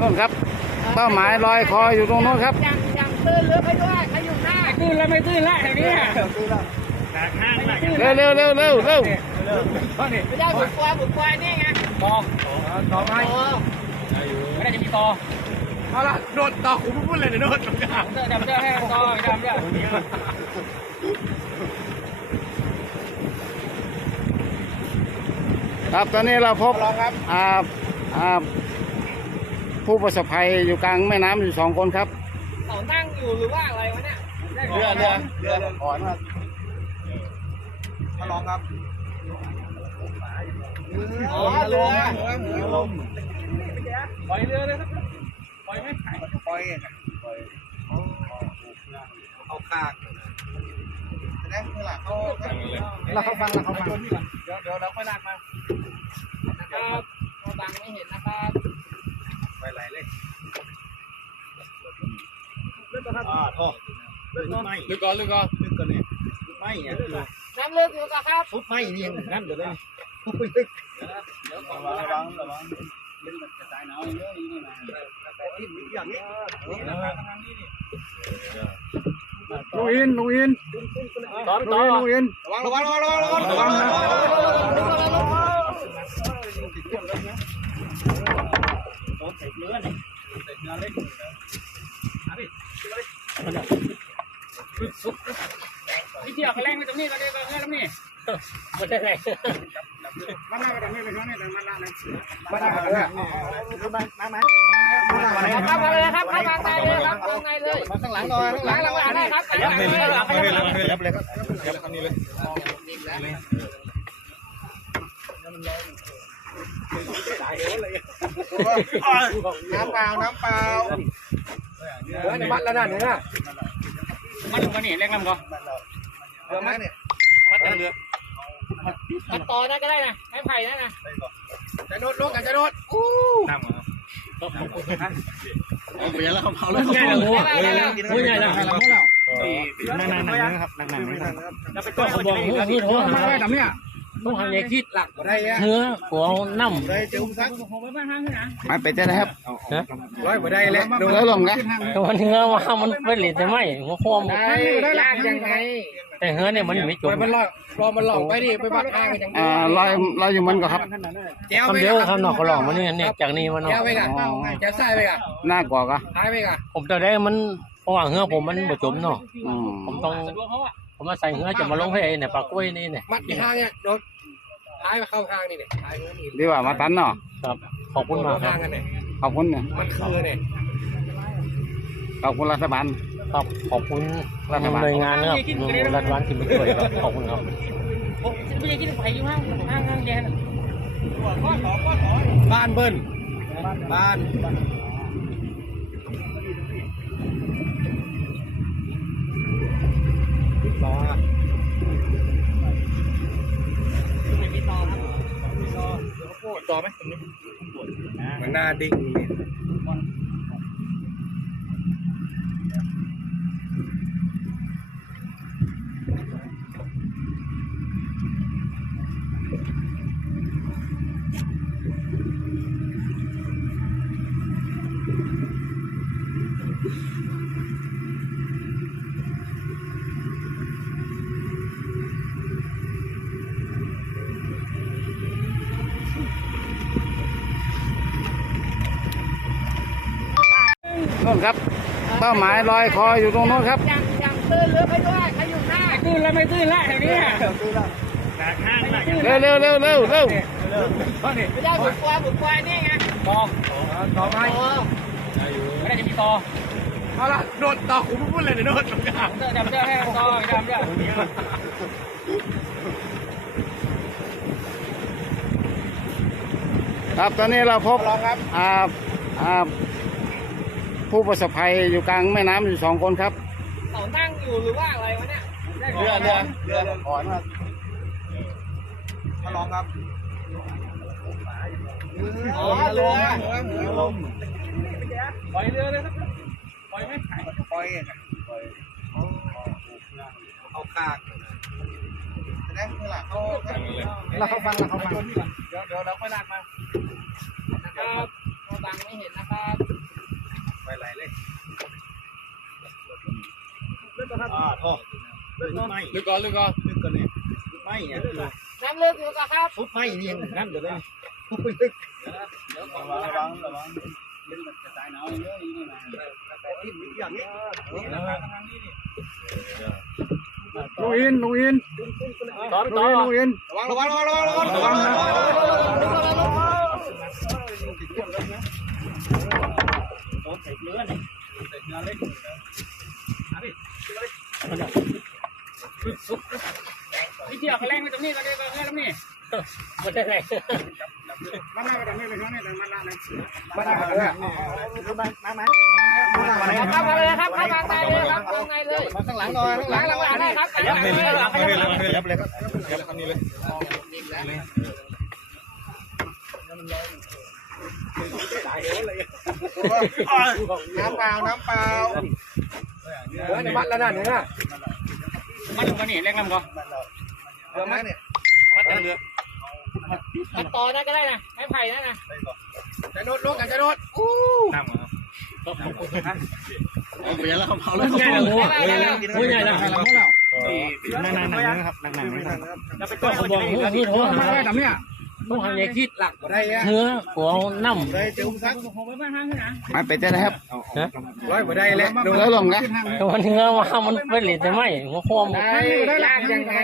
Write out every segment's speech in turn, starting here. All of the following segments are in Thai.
นู่นครับ เป้าหมายลอยคออยู่ตรงนู้นครับยังยังตื้นลึกไปด้วยใครอยู่หน้าตื้นแล้วไม่ตื้นแล้วแถวนี้เร็วเร็วเร็วเร็วเร็วไม่ได้บุกควายบุกควายนี่ไงตอโอ้ไม่ได้จะมีตอเอาละโดดต่อผมพูดเลยเดี๋ยวโดดตรงกลางเจอเดี๋ยวเจอให้ตอดำเดี๋ยวครับตอนนี้เราพบอ่าอ่า ผู้ประสบภัยอยู่กลางแม่น้ำอยู่สองคนครับเขานั่งอยู่หรือว่าอะไรวะเนี่ยเรือเรือเรือขอนครับมาลองครับอ๋อเรือเรือลมปล่อยเรือเลยครับปล่อยไหมปล่อยปล่อยเอาคากแสดงเมื่อไหร่เขาเราเขาฟังเราเขาฟังเดี๋ยวเดี๋ยวเราค่อยลากมานะครับบังไม่เห็นนะครับ ไปไหลเลยอ่าท่อลึกไม่ลึกก่อนลึกก่อนลึกก่อนเนี่ยไม่เนี่ยน้ำลึกอยู่กับครับทุบไม่นี่ยังนั่นเดี๋ยวเลยลึกเดี๋ยวระวังระวังระวังเล่นกระจายหนาวเยอะนี่นะอย่างนี้ลุงอินลุงอินตอลุงอินลุงอินระวังระวังระวังระวังระวังระวัง ที่เที่ยวก็แรงไปตรงนี้ก็ได้ก็แล้วนี่ไม่ได้แรงมันน่าจะไม่เป็นช่วงนี้แต่มันน่าเลยเข้ามาเลยครับเข้ามาในเลยครับข้างในเลยข้างหลังหน่อยหลังหลังหลังได้ครับหลังหลังเลยหลังหลังเลยยับเลยครับยับคันนี้เลย น้ำเปล่า น้ำเปล่าเฮ้ยในบ้านแล้วนั่นเนี่ยมันมันนี่แรงลำก็เรือไหมเนี่ยมันเรือมันต่อนั่นก็ได้นะไม้ไผ่นั่นะจะโดดลงกันจะโดดน้ำเหรอเอาไปแล้วเขาเผาแล้วใหญ่เลยหัวได้แล้วหัวใหญ่เลยนั่งนั่งนั่งครับนั่งนั่งนั่งครับแล้วไปต้มเขาบอกหัวหัวหัวมาได้ทำเนี่ย ต้องหาเนี่ยคิดหลักได้ยังเนื้อหัวน้ำ ได้จุ่มซักผมไปบ้านห้างขึ้นนะไม่ไปเจอนะครับร้อยบ่ได้แล้วดูแล้วลงนะวันเนื้อว่ามันเป็นเหรียญแต่ไม่หัวคอมได้ยากยังไงแต่เนื้อเนี่ยมันไม่จมมันลอยรอมันหลอกไปดิไปบ้านข้างกันจังอ่าลอยลอยอยู่มันก็ครับแก้วคำเดียวคำนอกเขาหลอกมันนี่เนี่ยจากนี้มันเนาะแก้วไปกันแก้วใส่ไปกันน่ากว่าก็หายไปกันผมตอนแรกมันเพราะว่าเหือผมมันบ่จมเนาะอืมผมต้อง ผมมาใส่เหือจะมาลงให้เนี่ยปลากล้วยนี่เนี่ยมัดที่ทางเนี่ยโดนหายไปเข้าทางนี่เนี่ยหายนี่ดีกว่ามาตันเนาะครับ ขอบคุณมากครัทาบ งกันเนี่ยขอบคุณเนี่ยมันคือเนี่ยขอบคุณรัฐบาล ครับขอบคุณรัฐบาล หน่วยงานนะครับหน่วยรัฐบาลที่มาช่วยครับขอบคุณครับไม่ได้กินไผ่อยู่ห้างห้างห้างแกนบ้านเบิ้ลบ้าน ต่อไหมตรงนี้มันหน้าดิ่งเนี่ย ป้าหมายลอยคออยู่ตรงนู้นครับยังยังตื้นลึกไปด้วยใครอยู่หน้าตื้นแล้วไม่ตื้นแล้วแถวนี้เร็วเร็วเร็วเร็วเร็วไม่ได้บุกควายบุกควายนี่ไงตอต่อไปโอ้ไม่ได้จะมีตอเอาละโดดต่อผมพูดเลยเดี๋ยวโดดตรงกลางเจอเดี๋ยวเจอให้ตอดำเดี๋ยวครับตอนนี้เราพบลองครับอ่าอ่า ผู้ประสบภัยอยู่กลางแม่น้ำอยู่สองคนครับเขานั่งอยู่หรือว่าอะไรวะเนี่ยเรือเรือเรือขอนครับมาลองครับอ๋อเรือเรือลมปล่อยเรือเลยครับปล่อยไหมปล่อยปล่อยเอาคากแสดงเมื่อไหร่เขาเราเขาฟังเราเขาฟังเดี๋ยวเดี๋ยวเราค่อยลากมานะครับบับังไม่เห็นนะครับ ไปไหลเลยอ่าท่อลึกไหมลึกก่อนลึกก่อนลึกกันเนี่ยลึกไหมเนี่ยน้ำลึกอยู่กับครับฟุบไหมนี่นั่นเดี๋ยวเลยลึกระวังระวังระวังเล่นกระจายน้ำเยอะนี่นะที่มีอย่างนี้นี่นะครับทางนี้นี่ลุงอินลุงอินต่อลุต่งออินลุงอินระวังระวังระวังระวังระวังระวังโดนใส่เกลือนี่ใส่เกลือเล็ก พี่เที่ยวเขาแรงไปตรงนี้ก็ได้ก็ได้ตรงนี้หมดได้ไงมาหน้าไปทางนี้ไปทางนี้แต่มาหน้าเลยมาหน้าเลยมามามาเข้ามาเลยครับเข้ามาในเลยครับข้างในเลยมาข้างหลังหน่อยข้างหหลัลังงหลังได้ครับหลังเลยหลังเลยยับเลยครับยับคันนี้เลย น้ำเปล่า น้ำเปล่ามัดแล้วนั่นเนี่ยมันมันนี่เล็กลำก็เรือไหมเนี่ยมันต่อได้ก็ได้นะไม้ไผ่นั่นนะจะโดดลงกันจะโดดเปลี่ยนแล้วเขาเผาแล้วใหญ่ละหัวหัวใหญ่ละนั่งนั่งนั่งนะครับนั่งนั่งนั่งก็เขาบอกหัวหัวหัวมาได้ทำเนี่ย ต้องทำอย่างคิดหลักได้ยังเนื้อหัวน้ำได้เจ้าซักผมไปบ้านห้างขึ้นนะมาไปเจ้านะครับร้อยบ่ได้แล้วดูแล้วลงนะตัวเนื้อว่ามันเป็นเหรียญแต่ไม่หัวคอมได้ยากยังไง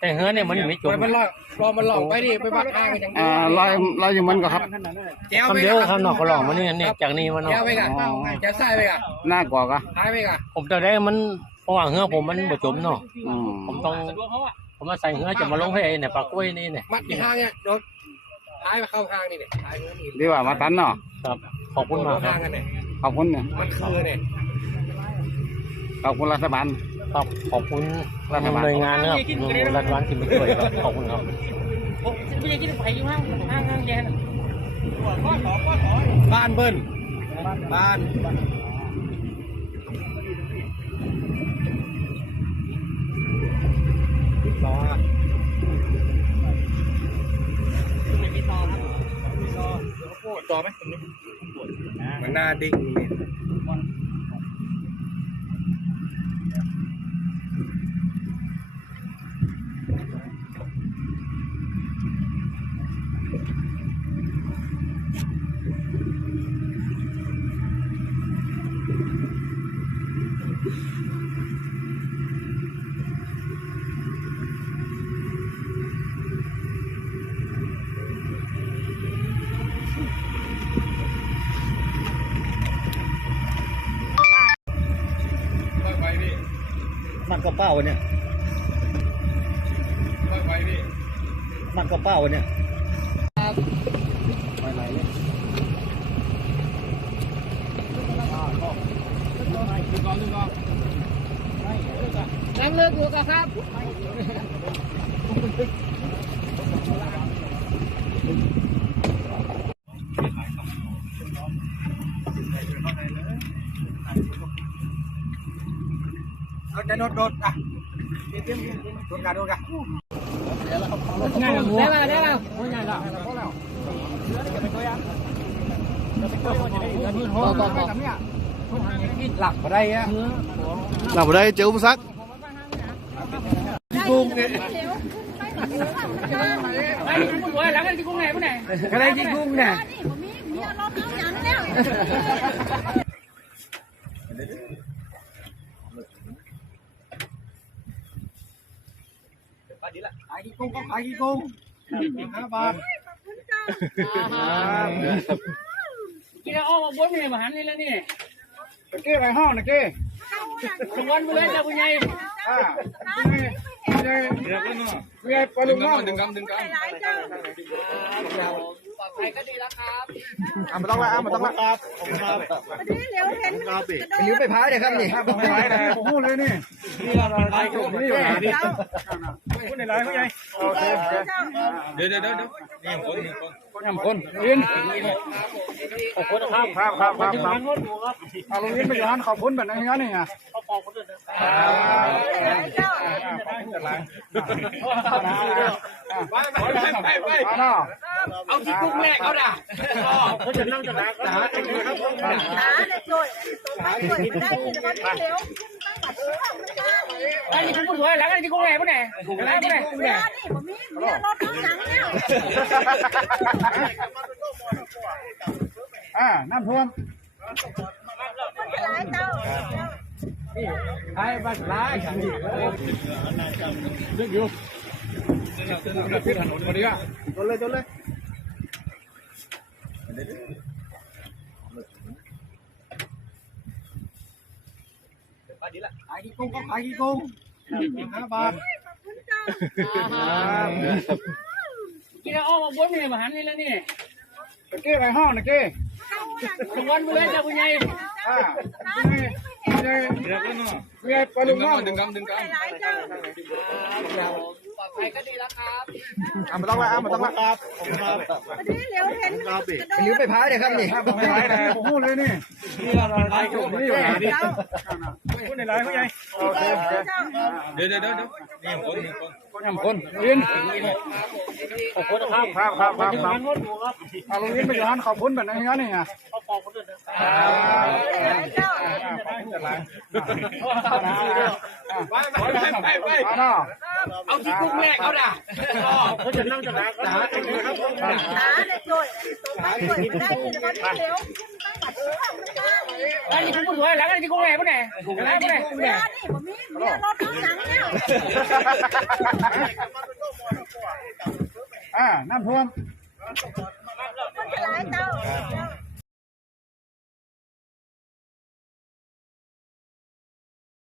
แต่เนื้อเนี่ยมันไม่จมมันรอรอมันหลอกไปดิไปบ้านห้างกันอย่างอ่าลอยลอยอยู่มันก็ครับคำเดียวคำหนอกก็หลอกมันนี่นี่จากนี้มันเนาะแก้วไปกันแก้วใส่ไปกันน่ากว่าก็ท้ายไปกันผมจะได้มันเพราะว่าเนื้อผมมันบ่จมเนาะอืมผมต้อง ผมมาใส่เนื้อจะมาลงให้เนี่ยปลากล้วยนี่เนี่ยมัดที่ห้างเนี่ยโดนท้ายไปเข้าห้างนี่เนี่ยท้ายมันมีดีกว่ามาตันเนาะครับขอบคุณมากครัห้าบงกันเนี่ยขอบคุณเนี่ยมันคือเนี่ยขอบคุณรัฐบาล ครับขอบคุณหน่วยงานนะครับรัฐบาลที่มาช่วยครับขอบคุณครับ ผมไม่ได้กินไผ่อยู่ห้างห้างห้างแย่บ้านเบิ้ลบ้าน ต่อไหมต รงนี้มันหน้าดิ่งนี่มันกระเป๋าเนี่ยมันกระเป๋าเนี่ยน้ำเลือกอยู่กับครับเอาจะโดดโดดอะ เตรียมโดดกันโดดกันง่ายได้แล้วได้แล้วหลักมาได้อะ เราได้เจ้าซัก กุ้งเนี่ยไอ้กุ้งหัวหลังไอ้กุ้งไหนกุ้งไหนก็ได้ที่กุ้งเนี่ยขายกี่กุ้งก็ขายกี่กุ้งห้าบาทกินแล้วอ้อมบนเนี่ยมาหันนี่แล้วนี่ตะเก้ไปห้องตะเก้สมวันไปเลยเจ้าคุณยายอ่าเรียกเรียกเรียกปลาลุงน้องดึงกำดึงกป ลอดภัยก็ดีแล้วครับอะไม่ต้องละอะไม่ต้องละครับครับเร็วเห็นกระโดดไปยืมไปพายเลยครับนี่ำไปไหนโอ้โหเลยนี่นี่เราไปนี่อยู่นี่เจ้าคุณในร้านเขาใหญ่โอเคเจ้าเดี๋ยวเดี๋ยวเดี๋ยวนี่คนนี่คน ยำคนอินขอบคุณนะครับครับครับครับครับเอาลุงอินไปอยู่ฮันขอบคุณแบบนี้นี่ไงเจ้าไปจัดหลังไปไปไปมาเนาะเอาที่กุ้งแรกเขาด่าเขาจะนั่งจะด่ากันด่ากันครับขาเลยโดยตัวไปเปิดไม่ได้เลยแต่ว่าเร็วตั้งบัตร เชื่อไม่ได้เลยไอ้ที่กุ้งสวยแล้วไอ้ที่กุ้งแรกปะเนี่ยแล้วปะเนี่ยเวลานี่ผมมีเมียรถน้องหนังเนี่ยอ่าน้ำท่วมมันจะร้ายเจ้าไอ้บ้านร้ายนึกอยู่พิษถนนพอดีอะจนเลยจนเลยขายกี่กุ้งก็ขายกี่กุ้งห้าบาทกินแล้วอ้อมาบนเนี่ยมาหันนี่แล้ว นี่ตะกี้ไปห้องตะกี้ทุกวันเมื่อเจ้าคุณยายอ่านี่นี่นี่ปลาลุงน้องดึงกำดึ งกร้ายเจ้าปลอดภัยก็ดีแล้วครับำอะมาต้องละอะมาต้องละครับวันนี้เร็วเห็นกระโดดลิ้วไปพายเลยครับนี่ไปพายเลยโอ้โหเลยนี่นี่อะไรกุ้งนี่เจ้าพูดในไลน์เขาไงโอเคเจ้าเดี๋ยวเดี๋ยวเดี๋ยวนี่คนนี่คน ยำคนยินขอบคุณครับครับครับครับครับเอาลุงยินไปอยู่ฮันขอบคุณแบบนี้นี่ไงร้ายเจ้าไปไปไปไปมาเนาะเอาที่กุ้งแรกเขาด่าเขาจะนั่งจะด่ากันด่ากันครับขาเลยโดยตัวไปเปิดไม่ได้เลยแต่ว่าเร็วตั้งบัต รเชื่อไม่ได้เลยไอ้ที่กุ้งสวยแล้วไอ้ที่กุ้งแรกปะเนี่ยแล้วปะเนี่ยเวลานี่ผมมีมียรถน้องหนังเนี่ยอ่าน้ำท่วมมันจะร้ายเจ้า